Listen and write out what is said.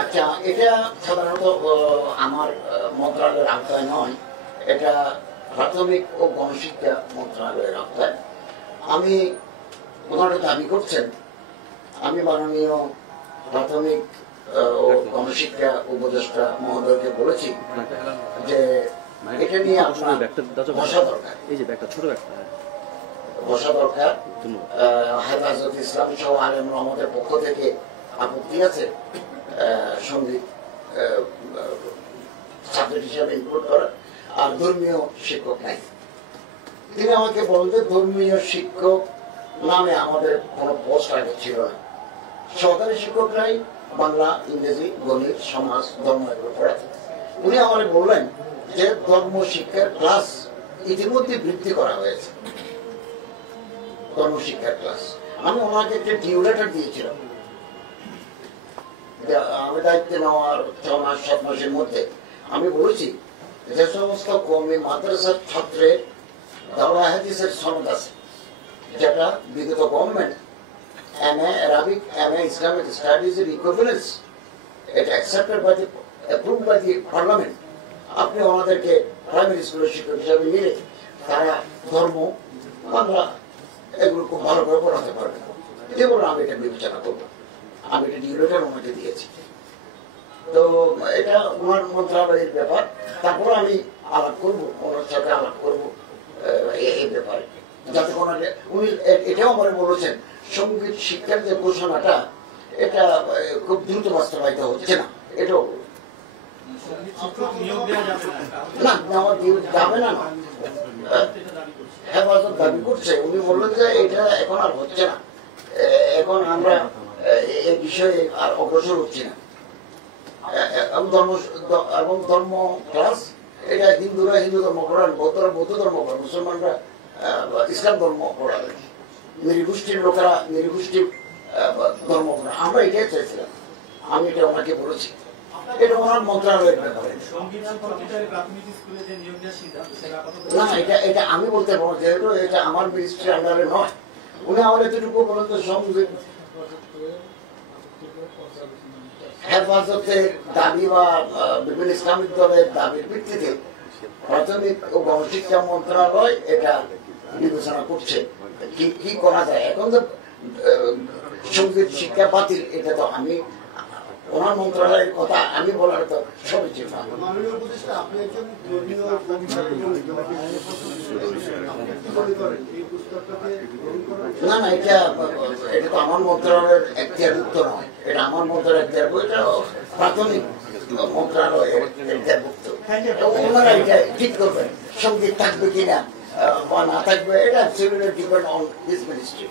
আচ্ছা, এটা সাধারণত আমার মন্ত্রণালয়ের আওতায় নয়, এটা প্রাথমিক ও গণশিক্ষা মন্ত্রণালয়ের আওতায়। আমি ওনারা দাবি করছেন, আমি মাননীয় প্রাথমিক ও গণশিক্ষা উপদেষ্টা মহোদয়কে বলেছি যে এটা নিয়ে আপনার বসা দরকার, বসা দরকার। হেফাজত ইসলাম সহ আলেম রহমতের পক্ষ থেকে আপত্তি আছে সঙ্গীত সাবজেক্ট হিসাবে ইনক্লুড করা, আর ধর্মীয় শিক্ষক নাই। তিনি আমাকে বলতে ধর্মীয় শিক্ষক নামে আমাদের কোনো পোস্ট আগে ছিল না, সরকারি শিক্ষক নাই, বাংলা, ইংরেজি, গণিত, সমাজ, ধর্ম এগুলো পড়াতে। উনি আমাকে বললেন যে ধর্ম শিক্ষার ক্লাস ইতিমধ্যে বৃদ্ধি করা হয়েছে, ধর্ম শিক্ষার ক্লাস। আমি ওনাকে একটা ডিউ লেটার দিয়েছিলাম, আমি দায়িত্বে নেওয়ার 6 মাস 7 মাসের মধ্যে আমি বলেছি যে সমস্ত কওমি মাদ্রাসার ছাত্রের দাওরা হাদিসের সনদ আছে, যেটা বিগত government MA Arabic, MA Islamic Studies in equivalence, it accepted by the, approved by the parliament. আপনি ওনাদেরকে প্রাইমারি স্কুলের শিক্ষক হিসাবে নিলে তারা ধর্ম, বাংলা এগুলো খুব ভালো করে পড়াতে পারবে। যেগুলো আমি এটা বিবেচনা করবো, আমি এটা ডিউলেটার ওনাকে দিয়েছি। তো এটা ওনার মন্ত্রণালয়ের ব্যাপার। তারপর আমি আলাপ করবো, ওনার সাথে আলাপ করবো এই ব্যাপারে, যাতে ওনাকে উনি এটাও আমার বলেছেন সঙ্গীত শিক্ষার যে ঘোষণাটা এটা খুব দ্রুত বাস্তবায়িত হচ্ছে না, এটাও না নেওয়া যাবে না। হেফাজত দাবি করছে, উনি বললেন যে এটা এখন আর হচ্ছে না, এখন আমরা এই বিষয়ে আর অগ্রসর হচ্ছি না। এবং ধর্ম ক্লাস এটা হিন্দুরা হিন্দু ধর্ম পড়ান, বৌদ্ধরা বৌদ্ধ ধর্ম পড়ান, মুসলমানরা ইসলাম ধর্ম পড়াবে, নৃগোষ্ঠীর লোকেরা নৃগোষ্ঠীর ধর্ম পড়ান। আমরা এটাই চাইছিলাম, আমি এটা ওনাকে বলেছি, এটা ওনার মন্ত্রণালয়ের ব্যাপারে না, এটা আমি বলতে পারবো, যেহেতু এটা আমার মিনিস্ট্রির আন্ডারে নয়। উনি আমার এতটুকু বলেন তো সঙ্গীত হেফাজতের দাবি বা বিভিন্ন ইসলামিক দলের দাবির ভিত্তিতে প্রাথমিক ও গণশিক্ষা মন্ত্রণালয় এটা বিবেচনা করছে কি করা যায়। এখন তো সঙ্গীত শিক্ষা বাতিল, এটা তো আমি ওনার মন্ত্রণালয়ের কথা আমি বলার তো সবই চিন্তা। না না, এটা তো আমার মন্ত্রণালয়ের এখতিয়ারভুক্ত নয়, এটা আমার মন্ত্রণালয়ের এখতিয়ারভুক্ত, এটা প্রাথমিক মন্ত্রণালয়ের এখতিয়ারভুক্ত। ওনারা এটা ঠিক করবেন সঙ্গীত থাকবে কিনা বা না থাকবে, এটা ডিপেন্ড অন হিজ মিনিস্ট্রি।